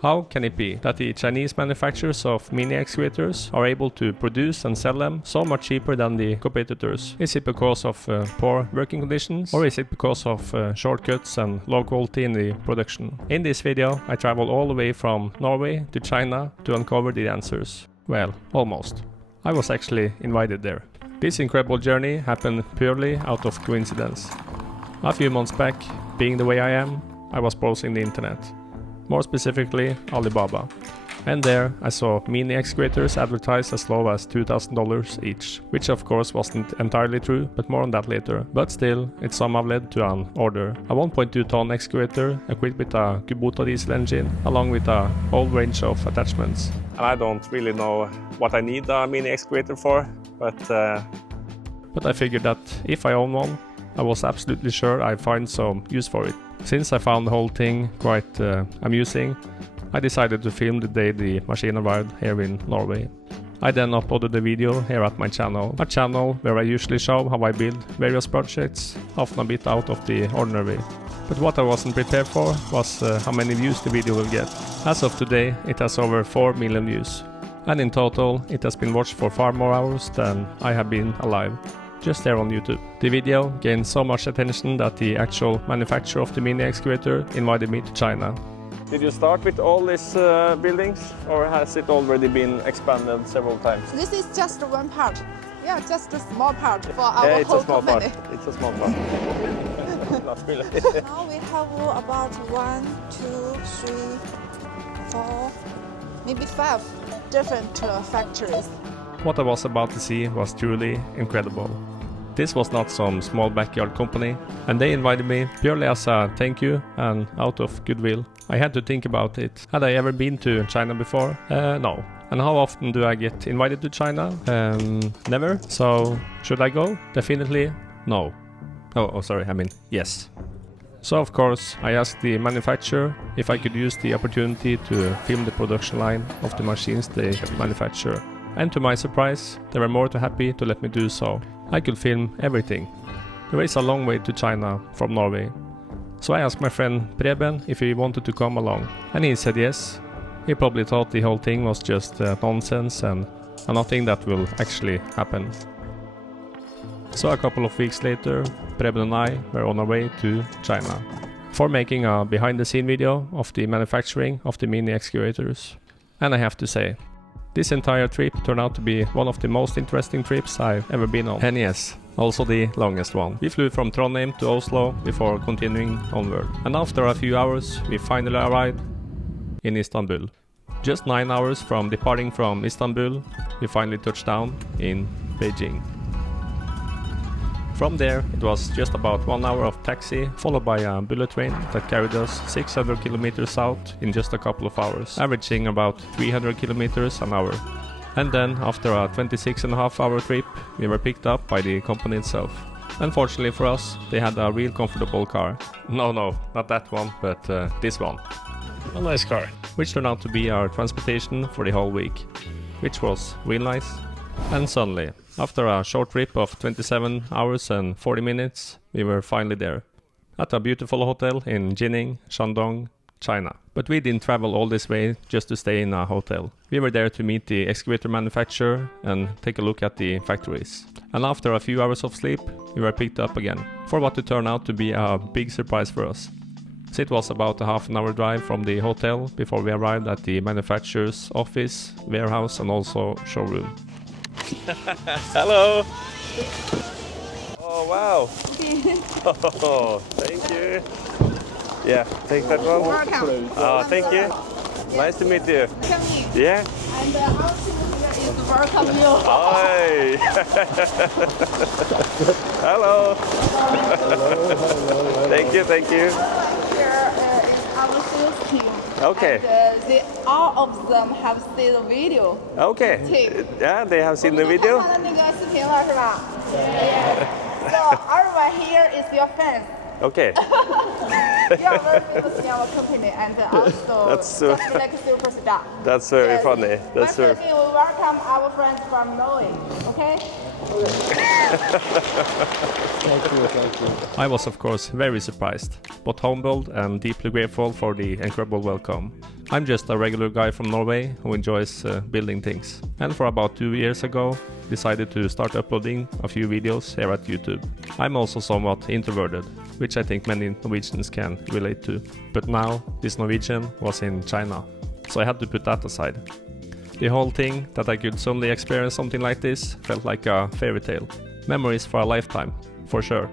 How can it be that the Chinese manufacturers of mini excavators are able to produce and sell them so much cheaper than the competitors? Is it because of poor working conditions, or is it because of shortcuts and low quality in the production? In this video I travel all the way from Norway to China to uncover the answers. Well, almost. I was actually invited there. This incredible journey happened purely out of coincidence. A few months back, being the way I am, I was browsing the internet. More specifically, Alibaba. And there I saw mini excavators advertised as low as $2,000 each, which of course wasn't entirely true, but more on that later. But still, it somehow led to an order. A 1.2 ton excavator equipped with a Kubota diesel engine, along with a whole range of attachments. And I don't really know what I need a mini excavator for, but I figured that if I own one, I was absolutely sure I'd find some use for it. Since I found the whole thing quite amusing, I decided to film the day the machine arrived here in Norway. I then uploaded the video here at my channel, a channel where I usually show how I build various projects, often a bit out of the ordinary. But what I wasn't prepared for was how many views the video will get. As of today, it has over 4 million views. And in total, it has been watched for far more hours than I have been alive. Just there on YouTube. The video gained so much attention that the actual manufacturer of the mini excavator invited me to China. Did you start with all these buildings, or has it already been expanded several times? This is just one part. Yeah, just a small part for our whole company. It's a small part. Not really. Now we have about 1, 2, 3, 4, maybe 5 different factories. What I was about to see was truly incredible. This was not some small backyard company, and they invited me purely as a thank you and out of goodwill. I had to think about it. Had I ever been to China before? No. And how often do I get invited to China? Never. So, should I go? Definitely no. Oh, sorry, I mean yes. So of course I asked the manufacturer if I could use the opportunity to film the production line of the machines they manufacture. And to my surprise, they were more than happy to let me do so. I could film everything. There is a long way to China from Norway. So I asked my friend Preben if he wanted to come along. And he said yes. He probably thought the whole thing was just nonsense and nothing that will actually happen. So a couple of weeks later, Preben and I were on our way to China for making a behind-the-scene video of the manufacturing of the mini excavators. And I have to say, this entire trip turned out to be one of the most interesting trips I've ever been on. And yes, also the longest one. We flew from Trondheim to Oslo before continuing onward. And after a few hours, we finally arrived in Istanbul. Just 9 hours from departing from Istanbul, we finally touched down in Beijing. From there, it was just about 1 hour of taxi, followed by a bullet train that carried us 600 kilometers south in just a couple of hours, averaging about 300 kilometers an hour. And then, after a 26.5-hour trip, we were picked up by the company itself. Unfortunately for us, they had a real comfortable car. No, not that one, but this one. A nice car. Which turned out to be our transportation for the whole week, which was real nice. And suddenly, after a short trip of 27 hours and 40 minutes, we were finally there, at a beautiful hotel in Jining, Shandong, China. But we didn't travel all this way just to stay in a hotel. We were there to meet the excavator manufacturer and take a look at the factories. And after a few hours of sleep, we were picked up again, for what turned out to be a big surprise for us. So it was about a half-an-hour drive from the hotel before we arrived at the manufacturer's office, warehouse and also showroom. Hello! Oh wow! Oh, thank you! Yeah, take that one. Welcome. Thank you. Nice to meet you. Yeah. And our team here is welcome you. Hi! Hello! Thank you. Here is our sales team. Okay. And all of them have seen the video. Okay. Yeah, they have seen the video. So everyone here is your fans. Okay. You are very famous in our company and also That's just like a superstar. That's very funny. That's we welcome our friends from Norway. Okay. Thank you. I was of course very surprised, but humbled and deeply grateful for the incredible welcome. I'm just a regular guy from Norway who enjoys building things, and for about 2 years ago decided to start uploading a few videos here at YouTube. I'm also somewhat introverted, which I think many Norwegians can relate to. But now this Norwegian was in China, so I had to put that aside. The whole thing, that I could suddenly experience something like this, felt like a fairy tale. Memories for a lifetime, for sure.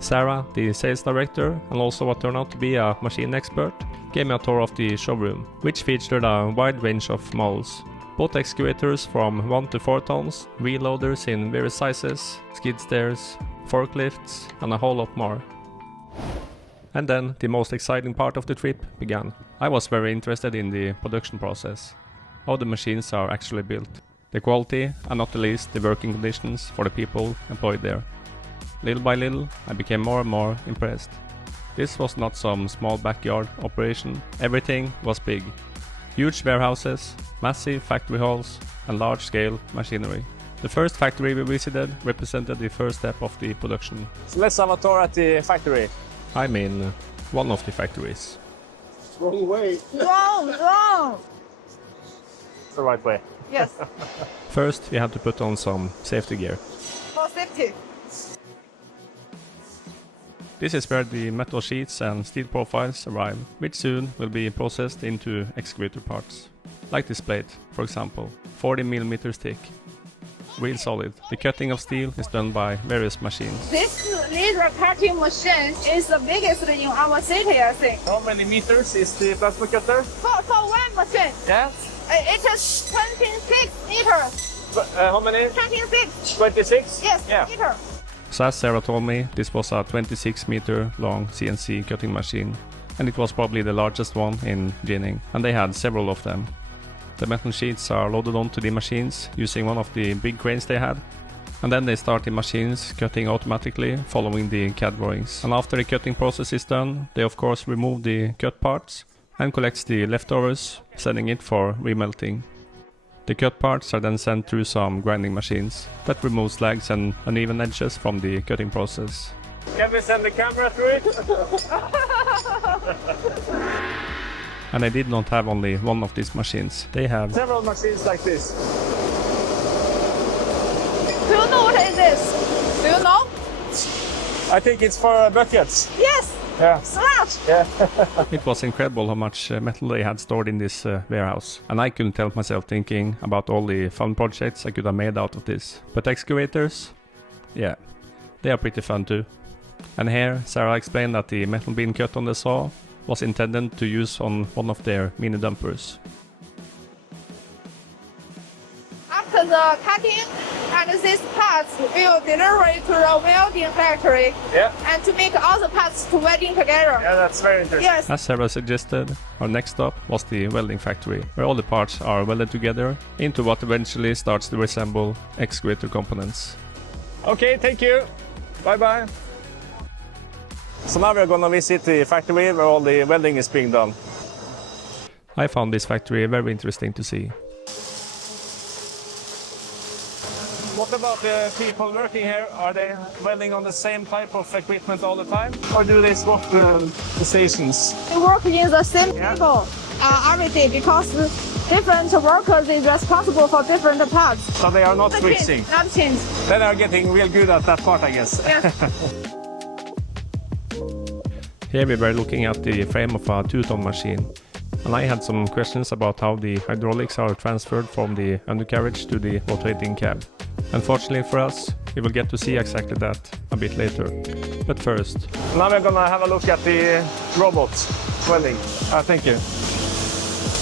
Sarah, the sales director, and also what turned out to be a machine expert, gave me a tour of the showroom, which featured a wide range of models. Both excavators from 1 to 4 tons, wheel loaders in various sizes, skid steers, forklifts, and a whole lot more. And then the most exciting part of the trip began. I was very interested in the production process, how the machines are actually built, the quality, and not the least the working conditions for the people employed there. Little by little, I became more and more impressed. This was not some small backyard operation, everything was big. Huge warehouses, massive factory halls, and large-scale machinery. The first factory we visited represented the first step of the production. So let's have a tour at the factory. I mean, one of the factories. Wrong way. Wrong. It's the right way. Yes, First, we had to put on some safety gear. for safety. This is where the metal sheets and steel profiles arrive, which soon will be processed into excavator parts. Like this plate, for example, 40 mm thick. Real solid. The cutting of steel is done by various machines. This laser cutting machine is the biggest in our city, I think. How many meters is the plasma cutter? For one machine, Yeah. it is 26 meters. How many? 26. 26? Yes, Yeah. meter. So as Sarah told me, this was a 26 meter long CNC cutting machine, and it was probably the largest one in Jining, and they had several of them. The metal sheets are loaded onto the machines using one of the big cranes they had, and then they start the machines cutting automatically following the CAD drawings. And after the cutting process is done, they of course remove the cut parts and collects the leftovers, sending it for remelting. The cut parts are then sent through some grinding machines that remove slags and uneven edges from the cutting process. Can we send the camera through it? And I did not have only one of these machines. They have Several machines like this. Do you know what is this? Do you know? I think it's for buckets. Yes, Yeah. smart. Yeah. It was incredible how much metal they had stored in this warehouse, and I couldn't help myself thinking about all the fun projects I could have made out of this. But excavators? Yeah, they are pretty fun too. And here Sarah explained that the metal being cut on the saw was intended to use on one of their mini dumpers. After the cutting, and these parts will deliver it to the welding factory Yeah. and to make all the parts to welding together. Yeah, that's very interesting. Yes. As Sarah suggested, our next stop was the welding factory, where all the parts are welded together into what eventually starts to resemble excavator components. Okay, thank you. Bye-bye. So now we're gonna visit the factory where all the welding is being done. I found this factory very interesting to see. What about the people working here? Are they welding on the same type of equipment all the time? Or do they swap the stations? They work in the same Yeah. table every day because different workers is responsible for different parts. So they are not switching. Not change. Then they are getting real good at that part, I guess. Yes. Here we were looking at the frame of a 2-ton machine, and I had some questions about how the hydraulics are transferred from the undercarriage to the rotating cab. Unfortunately for us, we will get to see exactly that a bit later. But first, Now we're gonna have a look at the robot welding. Thank you.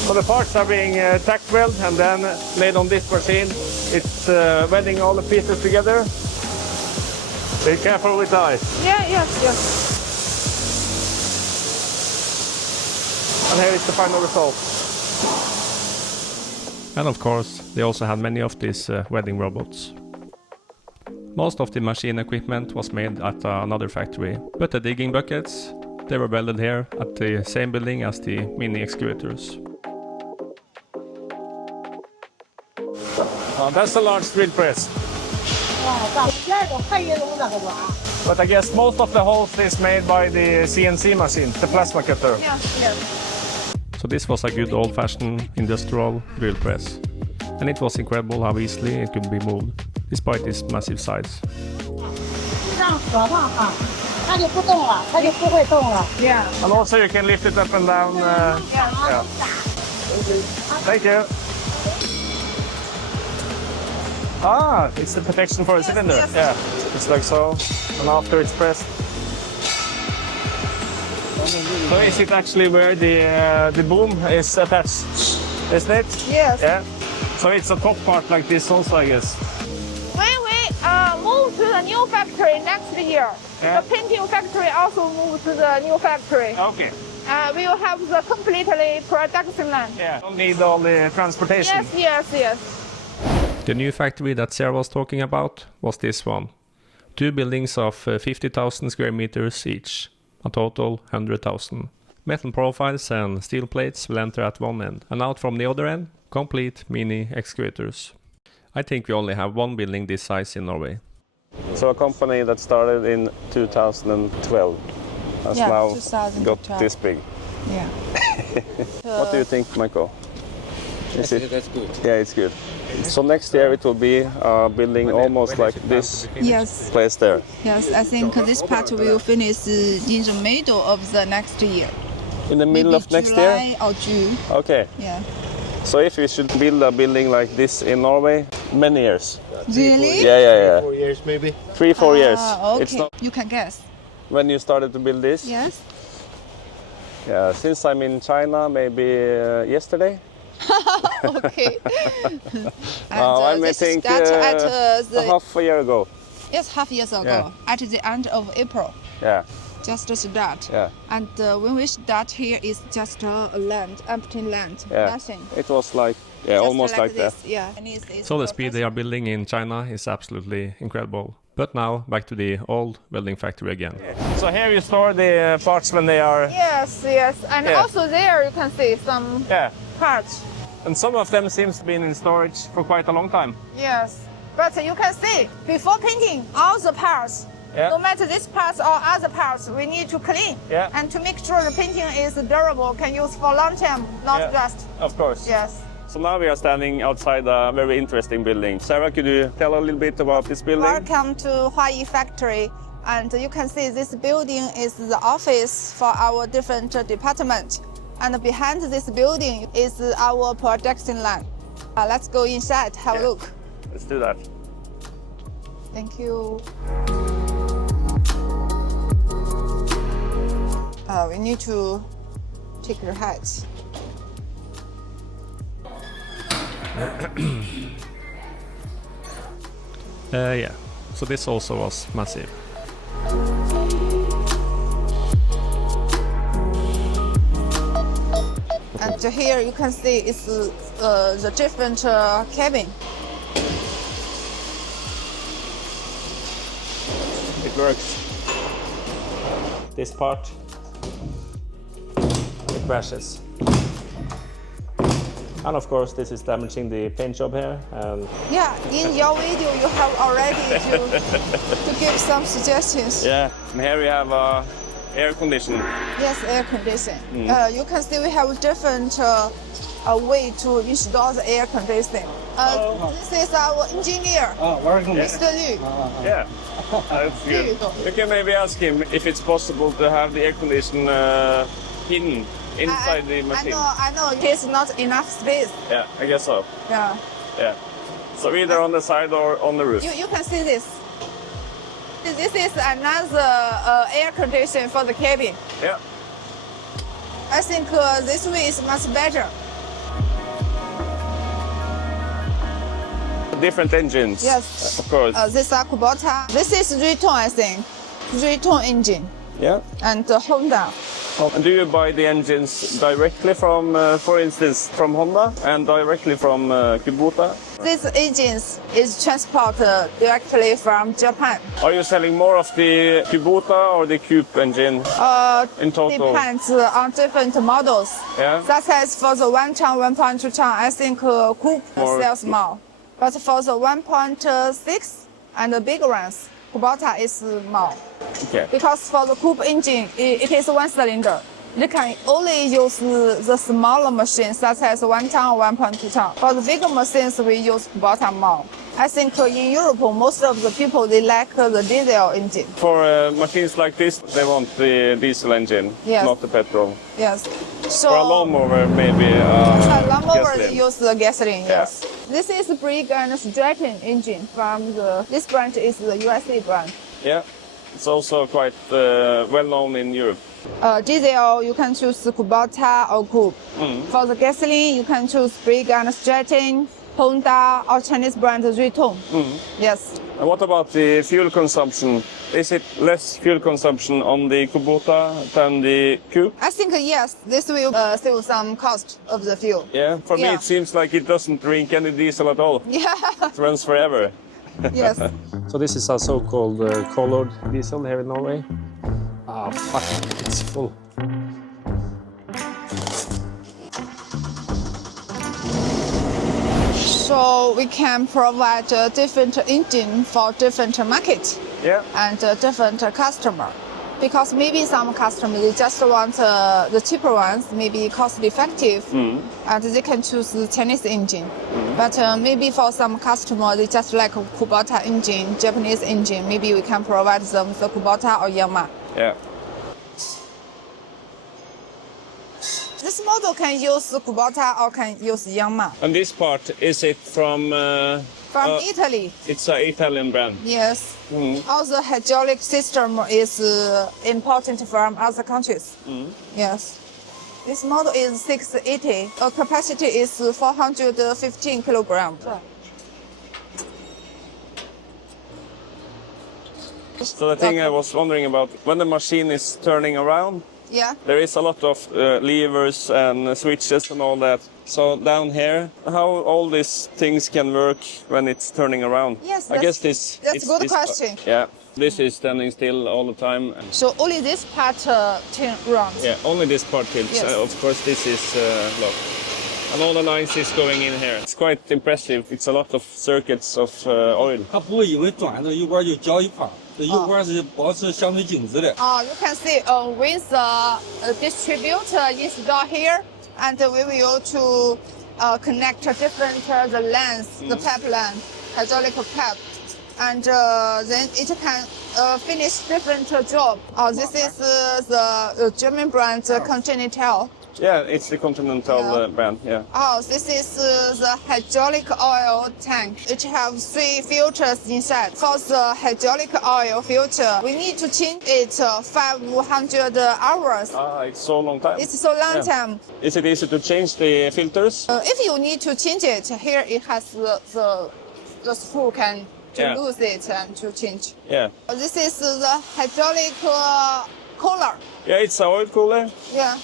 So the parts are being tack welded and then laid on this machine. It's welding all the pieces together. Be careful with the eyes. Yeah, yes. And here is the final result. and of course, they also had many of these welding robots. Most of the machine equipment was made at another factory, but the digging buckets, they were welded here at the same building as the mini excavators. That's a large drill press. But I guess most of the holes is made by the CNC machine, the plasma cutter. Yes, yes. So this was a good old-fashioned industrial drill press. And it was incredible how easily it could be moved, despite its massive size. Yeah. And also you can lift it up and down. Yeah. Thank you. Ah, it's the protection for the cylinder. yes. Yeah, it's like so. And after it's pressed. So is it actually where the boom is attached? Isn't it? Yes. Yeah. So it's a top part like this also, I guess. When we move to the new factory next year, Yeah. the painting factory also move to the new factory. Okay. We will have the completely production line. Yeah. Don't need all the transportation. Yes, yes, yes. The new factory that Sarah was talking about was this one. 2 buildings of 50,000 square meters each, a total 100,000. Metal profiles and steel plates will enter at one end, and out from the other end, complete mini excavators. I think we only have one building this size in Norway. So a company that started in 2012 has now 2012. got this big. Yeah. What do you think, Michael? Is it? That's good. Yeah, it's good. So next year it will be a building almost like this Yes, place there. yes. I think this part will finish in the middle of the next year. In the middle Maybe of next year? July or June. Okay. Yeah. So if we should build a building like this in Norway, many years. Really? Yeah. 4 years maybe. 3-4 years. Okay. It's not You can guess. when you started to build this. Yes. Yeah. Since I'm in China, maybe yesterday. Okay. I may this think start at the half a year ago. yes, half years ago, Yeah. at the end of April. Yeah. Just to start. Yeah. And when we start here, it's just land, empty land, Yeah. nothing. It was like Just almost like that. this. Yeah. And it's So the speed they are building in China is absolutely incredible. But now back to the old welding factory again. So here you store the parts when they are. Yes, yes. And Yeah. also there you can see some Yeah. parts. And some of them seems to be in storage for quite a long time. Yes. But you can see, before painting, all the parts, Yeah. no matter this parts or other parts, we need to clean. Yeah. And to make sure the painting is durable, can use for long time, not Yeah. rust. Of course. Yes. So now we are standing outside a very interesting building. Sarah, could you tell a little bit about this building? Welcome to Huayi Factory. And you can see this building is the office for our different departments. And behind this building is our production line. Let's go inside, have a Yeah. look. Let's do that. Thank you. We need to take the height. Yeah. So this also was massive. And here you can see it's the different cabin. It works. This part, it crashes. And of course, this is damaging the paint job here. And Yeah, in your video you have already to give some suggestions. yeah, and here we have air conditioning. Yes, air conditioning. You can see we have different way to install the air conditioning. This is our engineer, Mr. Liu. Yeah, that's good. You can maybe ask him if it's possible to have the air condition hidden inside the machine. I know. There's not enough space. Yeah, I guess so. Yeah. Yeah. So either on the side or on the roof. You can see this. This is another air conditioner for the cabin. Yeah. I think this way is much better. Different engines. Yes. Of course. This is Kubota. This is Riton, I think. Riton engine. Yeah. And Honda. And do you buy the engines directly from, for instance, from Honda and directly from Kubota? These engines is transported directly from Japan. Are you selling more of the Kubota or the Cube engine in total? Depends on different models. Yeah. Such as for the 1-ton, 1.2 ton, I think Coupe More sells more. But for the 1.6, and the big ones, Kubota is more. Okay. Because for the coupe engine, it is one cylinder. They can only use the smaller machines, such as 1 ton or 1.2 ton. For the bigger machines, we use Kubota more. I think in Europe, most of the people, they like the diesel engine. For machines like this, they want the diesel engine, Yes. not the petrol. Yes. So For a lawnmower, maybe lawnmower gasoline. use the gasoline, Yeah. yes. This is Frengen Maskin engine from this brand is the USA brand. Yeah, it's also quite well known in Europe. Diesel, you can choose Kubota or Coupe. For the gasoline, you can choose Frengen Maskin, Honda, or Chinese brand Zhuitong. Yes. And what about the fuel consumption? Is it less fuel consumption on the Kubota than the Coupe? I think yes, this will save some cost of the fuel. Yeah, for me Yeah. it seems like it doesn't drink any diesel at all. Yeah. It runs forever. Yes. So this is a so-called colored diesel here in Norway. Ah, fuck, it's full. So we can provide a different engine for different market Yeah. and different customer. Because maybe some customers they just want the cheaper ones, maybe cost effective, and they can choose the Chinese engine. But maybe for some customer they just like Kubota engine, Japanese engine. Maybe we can provide them the Kubota or Yamaha. Yeah. This model can use Kubota or can use Yamaha. And this part, is it from... From Italy, It's an Italian brand. yes. All the hydraulic system is important from other countries. Yes. This model is 680. Our capacity is 415 kilograms. So the thing I was wondering about, when the machine is turning around, Yeah. there is a lot of levers and switches and all that. So down here, how all these things can work when it's turning around? Yes, I guess this. that's it's a good this question. Yeah, this is standing still all the time. So only this part turn around. Yeah, only this part tilts. Yes. Of course, this is locked. And all the lines is going in here. It's quite impressive. It's a lot of circuits of oil. 它不会因为转的一弯就交一块儿，这一弯是保持相对静止的。 You can see with the distributor installed here, and we will to connect different the lines, the pipeline, hydraulic pipe, and then it can finish different job. This is the German brand Continental. Yeah, it's the Continental Yeah. brand. Yeah. This is the hydraulic oil tank. It has 3 filters inside. For the hydraulic oil filter, we need to change it 500 hours. It's so long time. It's so long Yeah. time. Is it easy to change the filters? If you need to change it, here it has the screw can to Yeah. lose it and to change. Yeah. This is the hydraulic cooler. Yeah, it's an oil cooler. Yeah.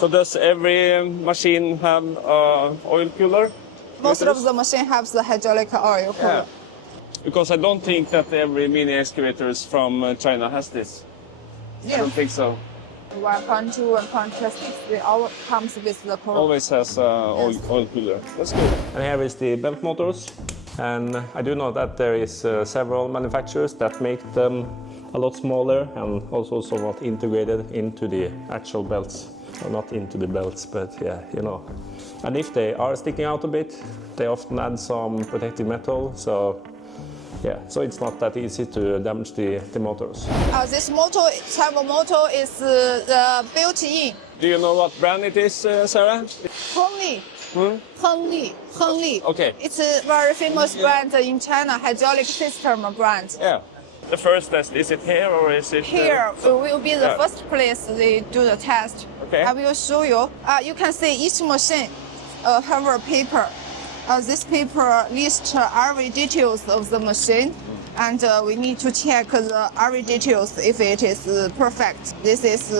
So does every machine have oil cooler? Most of the machine has the hydraulic oil cooler. Yeah. Because I don't think that every mini excavators from China has this. I Yeah. don't think so. 1.2, 1.6, they all comes with the cooler. Always has oil cooler. That's good. And here is the belt motors. And I do know that there is several manufacturers that make them a lot smaller and also somewhat integrated into the actual belts. Or not into the belts, but yeah, you know. And if they are sticking out a bit, they often add some protective metal. So yeah, so it's not that easy to damage the motors. This motor, turbo motor, is the built-in. Do you know what brand it is, Sarah? Hengli. Okay. It's a very famous brand in China, hydraulic system brand. Yeah. The first test, is it here or is it... Here will be the Yeah. first place they do the test. Okay. I will show you. You can see each machine have a paper. This paper lists every details of the machine, and we need to check the every details if it is perfect. This is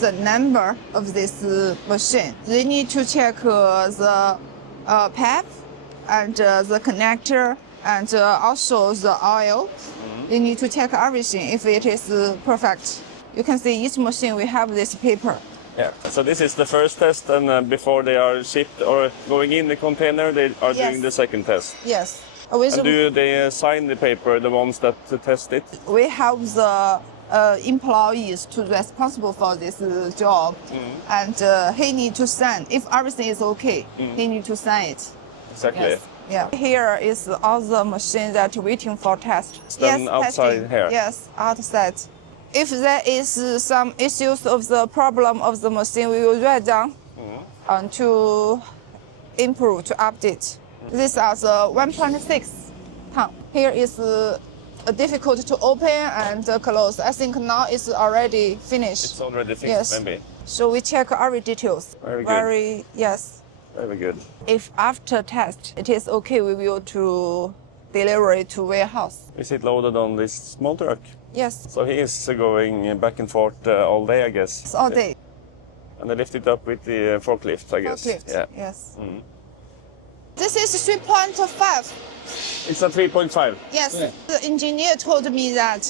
the number of this machine. They need to check the pipe and the connector and also the oil. They need to check everything if it is perfect. You can see each machine we have this paper. Yeah. So this is the first test, and before they are shipped or going in the container, they are Yes. doing the second test. Yes. And do they sign the paper, the ones that test it? We have the employees to responsible for this job, and he need to sign. If everything is okay, he need to sign it. Exactly. Yes. Yeah. Here is all the machine that waiting for test. Then outside testing. here. Yes, outside. If there is some issues of the problem of the machine, we will write down to improve, to update. These are the 1.6 ton. Here is difficult to open and close. I think now it's already finished. It's already fixed, yes. maybe. So we check every details. Very good. Yes. Very good. If after test it is okay, we will to deliver it to warehouse. Is it loaded on this small truck? Yes. So he is going back and forth all day, I guess. It's all day. And they lift it up with the forklift, I guess. Forklift. Yeah. Yes. This is 3.5. It's a 3.5. Yes. The engineer told me that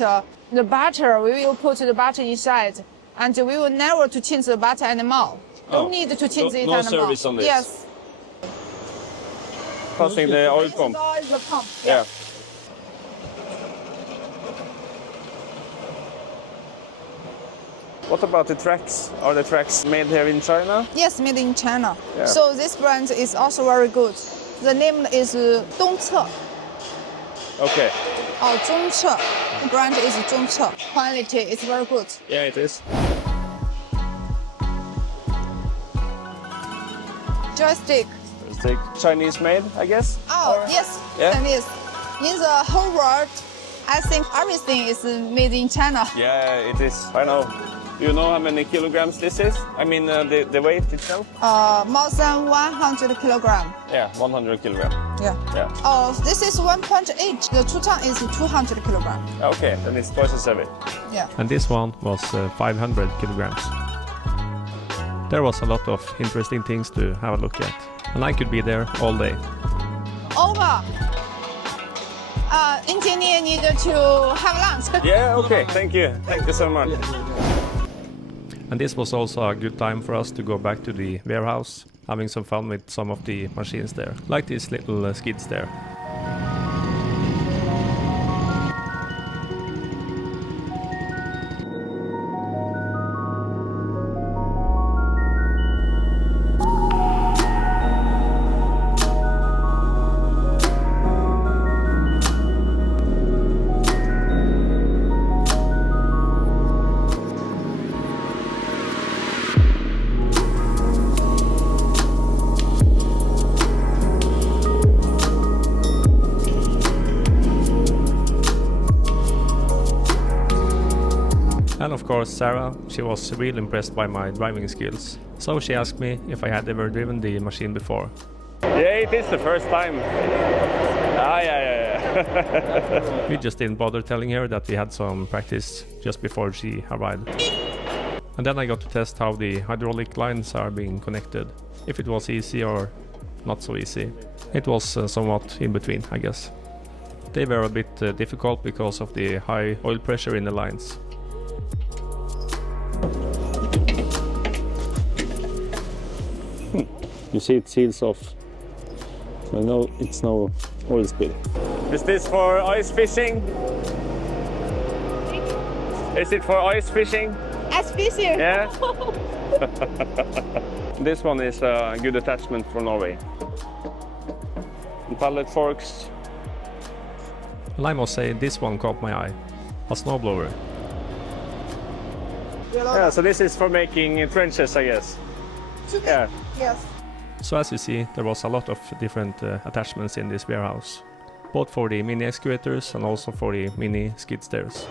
the butter, we will put the butter inside, and we will never to change the butter anymore. Don't need to change it no anymore. service on this. Yes. Passing the oil This pump. is all the pump. Yeah. What about the tracks? Are the tracks made here in China? Yes, made in China. Yeah. So this brand is also very good. The name is Dongce. Okay. or 中侧. The brand is 中侧. Quality is very good. Yeah, it is. Joystick. It's like Chinese made, I guess. Oh, Or- yes, Yeah? Chinese. In the whole world, I think everything is made in China. Yeah, it is. I know. Do you know how many kilograms this is? I mean, the weight itself? More than 100 kilogram. Yeah, 100 kilograms. Yeah. Yeah. Oh, this is 1.8. The 2 ton is 200 kilogram. Okay, then it's twice as heavy. Yeah. And this one was 500 kilograms. There was a lot of interesting things to have a look at, and I could be there all day. Over. Engineer needed to have lunch. Yeah, okay, thank you. Thank you so much. And this was also a good time for us to go back to the warehouse, having some fun with some of the machines there, like these little skids there. And of course Sarah, she was really impressed by my driving skills. So she asked me if I had ever driven the machine before. Yeah, it is the first time. Yeah. We just didn't bother telling her that we had some practice just before she arrived. And then I got to test how the hydraulic lines are being connected, if it was easy or not so easy. It was somewhat in between, I guess. They were a bit difficult because of the high oil pressure in the lines. You see it seals off. So I know it's no oil spill. Is this for ice fishing? Is it for ice fishing? Ice fishing. Yeah. This one is a good attachment for Norway. And pallet forks. And I must say this one caught my eye. A snowblower. Yeah, so this is for making trenches, I guess. Yeah. Yes. So as you see, there was a lot of different attachments in this warehouse, both for the mini excavators and also for the mini skid steers.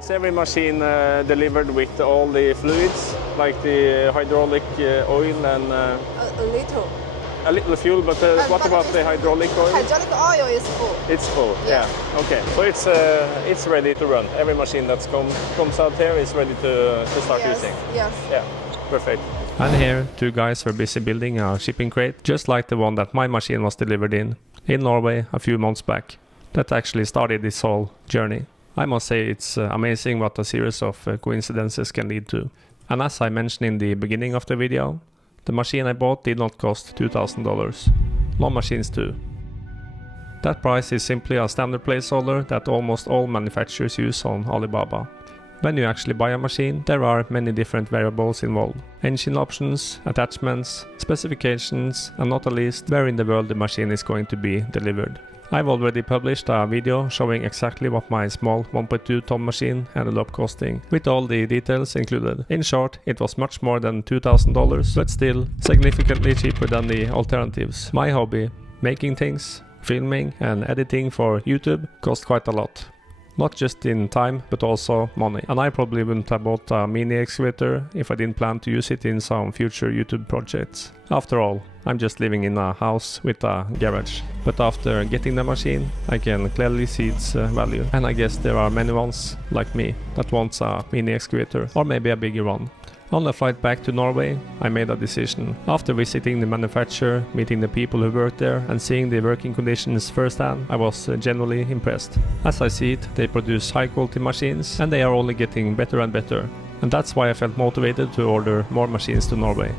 Is every machine delivered with all the fluids, like the hydraulic oil and A little. a little fuel, but what about the hydraulic oil? Hydraulic oil is full. It's full, yeah. Okay, so it's ready to run. Every machine that comes out here is ready to start using. Yes. Yeah, perfect. And here, two guys were busy building a shipping crate, just like the one that my machine was delivered in Norway a few months back. That actually started this whole journey. I must say it's amazing what a series of coincidences can lead to. And as I mentioned in the beginning of the video, The machine I bought did not cost $2,000. Lawn machines too. That price is simply a standard placeholder that almost all manufacturers use on Alibaba. When you actually buy a machine, there are many different variables involved. Engine options, attachments, specifications, and not the least, where in the world the machine is going to be delivered. I've already published a video showing exactly what my small 1.2 ton machine ended up costing, with all the details included. In short, it was much more than $2,000, but still significantly cheaper than the alternatives. My hobby, making things, filming and editing for YouTube, cost quite a lot. Not just in time, but also money. And I probably wouldn't have bought a mini excavator if I didn't plan to use it in some future YouTube projects. After all, I'm just living in a house with a garage. But after getting the machine, I can clearly see its value. And I guess there are many ones, like me, that wants a mini excavator, or maybe a bigger one. On the flight back to Norway, I made a decision. After visiting the manufacturer, meeting the people who work there, and seeing the working conditions firsthand, I was genuinely impressed. As I see it, they produce high quality machines, and they are only getting better and better. And that's why I felt motivated to order more machines to Norway.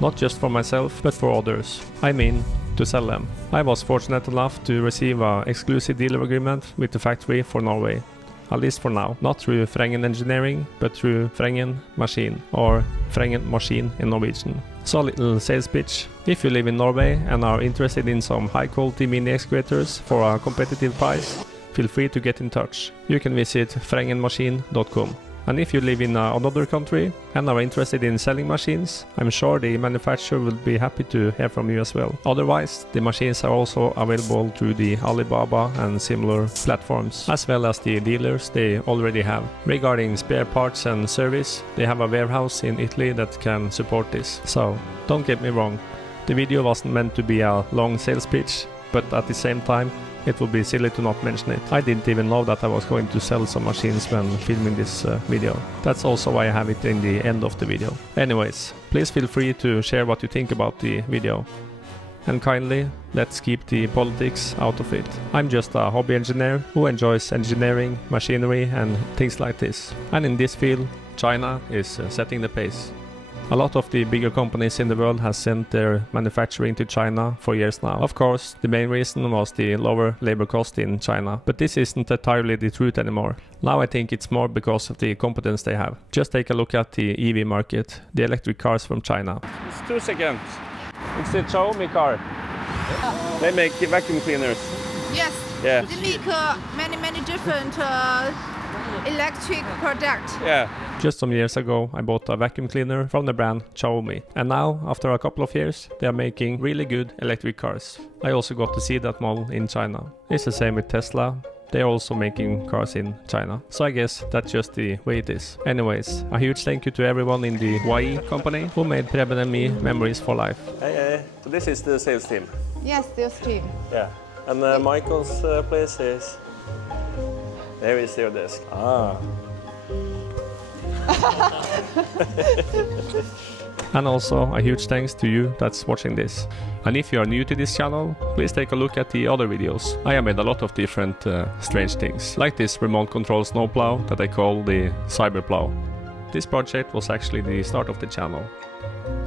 Not just for myself, but for others. I mean, to sell them. I was fortunate enough to receive an exclusive dealer agreement with the factory for Norway. At least for now. Not through Frengen Engineering, but through Frengen Maskin, or Frengen Maskin in Norwegian. So a little sales pitch. If you live in Norway and are interested in some high quality mini excavators for a competitive price, feel free to get in touch. You can visit frengenmaskin.com. And if you live in another country and are interested in selling machines, I'm sure the manufacturer will be happy to hear from you as well. Otherwise, the machines are also available through the Alibaba and similar platforms, as well as the dealers they already have. Regarding spare parts and service, they have a warehouse in Italy that can support this. So, don't get me wrong, the video wasn't meant to be a long sales pitch, but at the same time, it would be silly to not mention it. I didn't even know that I was going to sell some machines when filming this video. That's also why I have it in the end of the video. Anyways, please feel free to share what you think about the video. And kindly, let's keep the politics out of it. I'm just a hobby engineer who enjoys engineering, machinery and things like this. And in this field, China is setting the pace. A lot of the bigger companies in the world have sent their manufacturing to China for years now. Of course, the main reason was the lower labor cost in China, but this isn't entirely the truth anymore. Now I think it's more because of the competence they have. Just take a look at the EV market, the electric cars from China. It's 2 seconds. It's a Xiaomi car. They make vacuum cleaners. Yes. Yeah. They make many different electric products. Yeah. Just some years ago, I bought a vacuum cleaner from the brand Xiaomi. And now, after a couple of years, they are making really good electric cars. I also got to see that model in China. It's the same with Tesla. They are also making cars in China. So I guess that's just the way it is. Anyways, a huge thank you to everyone in the YE company who made Preben and me memories for life. Hey. So this is the sales team. Yes, this team. Yeah. And Michael's place is... There is your desk. Ah. And also a huge thanks to you that's watching this. And if you are new to this channel, please take a look at the other videos. I have made a lot of different strange things, like this remote control snowplow that I call the CyberPlow. This project was actually the start of the channel.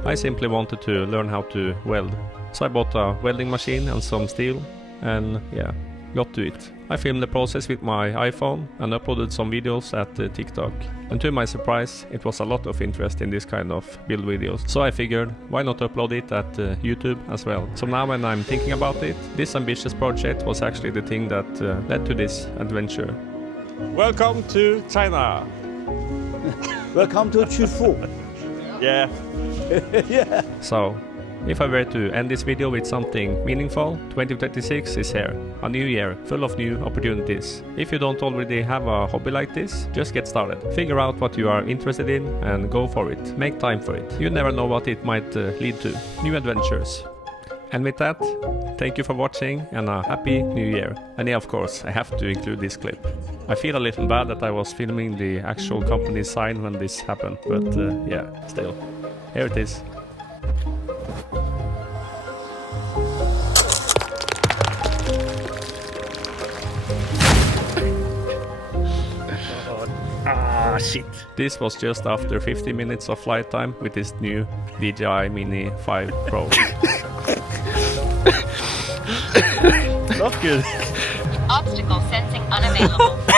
I simply wanted to learn how to weld. So I bought a welding machine and some steel, and yeah, got to it. I filmed the process with my iPhone and uploaded some videos at TikTok. And to my surprise, it was a lot of interest in this kind of build videos. So I figured, why not upload it at YouTube as well? So now when I'm thinking about it, this ambitious project was actually the thing that led to this adventure. Welcome to China. Welcome to Chufu. Yeah. Yeah. So, if I were to end this video with something meaningful, 2026 is here. A new year, full of new opportunities. If you don't already have a hobby like this, just get started. Figure out what you are interested in and go for it. Make time for it. You never know what it might lead to. New adventures. And with that, thank you for watching and a happy new year. And yeah, of course, I have to include this clip. I feel a little bad that I was filming the actual company sign when this happened, but yeah, still. Here it is. shit. This was just after 50 minutes of flight time with this new DJI Mini 5 Pro. Not good. Obstacle sensing unavailable.